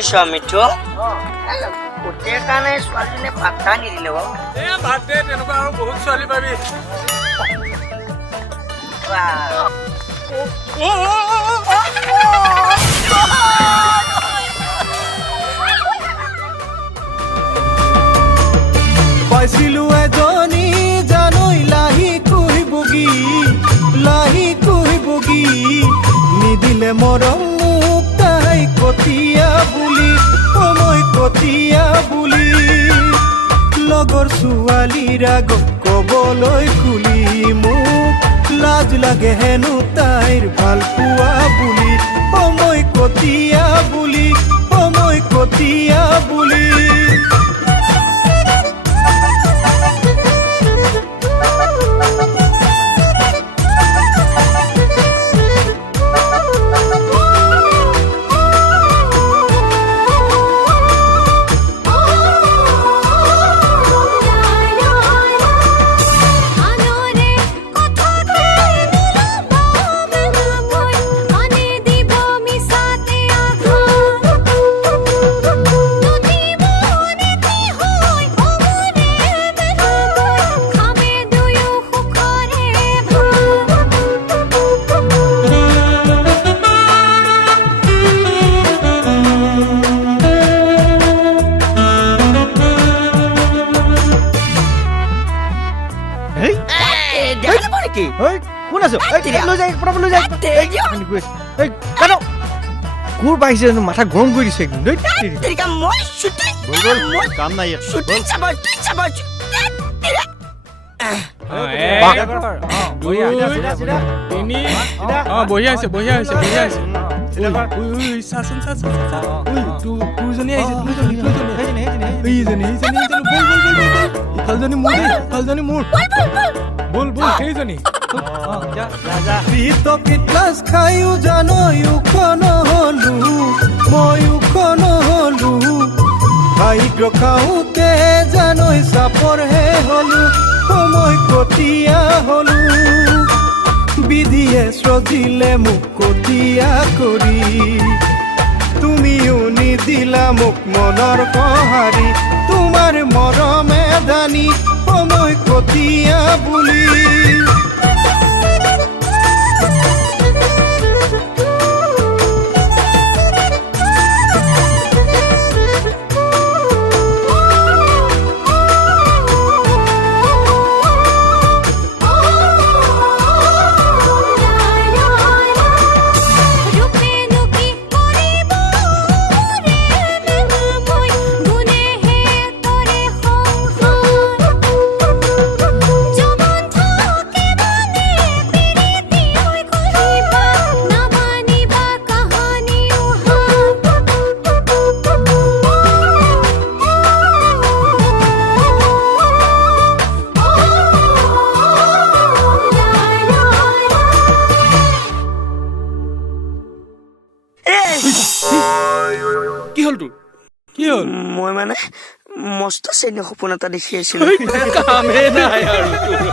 বুজিছ মিঠু গোটেই কাৰণে ছোৱালীজনীয়ে পাত্তা নিদিলে বাৰু ভাত দে তেনেকুৱা আৰু বহুত ছোৱালী পাবি পাইছিলো এজনী জানৈ লাহি কুহি বগী নিদিলে মৰম মোক তাই কটীয়া বুলি সময় কটীয়া বুলি লগৰ ছোৱালীৰ আগত ক'বলৈ খুলি মোক লাজ লাগে হেনো তাইৰ ভাল পোৱা বুলি সময় কটীয়া বুলি কোন আছো লৈ যায় কোৰ পাইছে মাথা গৰম কৰি দিছে কাম নাই বহি আছে তোৰজনী আহিছে মোৰ বল সেইজনী ক্লাছ খাইও জানৈ ওখ নহলো মই ওখ নহলো খাইত ৰখাওঁতে জানৈ চাপৰহে হলো সময় কটীয়া হলো বিধিয়ে সজিলে মোক কটীয়া কৰি তুমিও নিদিলা মোক মনৰ কহাৰি তোমাৰ মৰমে জানি সময় কটীয়া বুলি কি হ'ল মই মানে মস্ত চেনী সপোন এটা দেখি আছিলো কামে নাই আৰু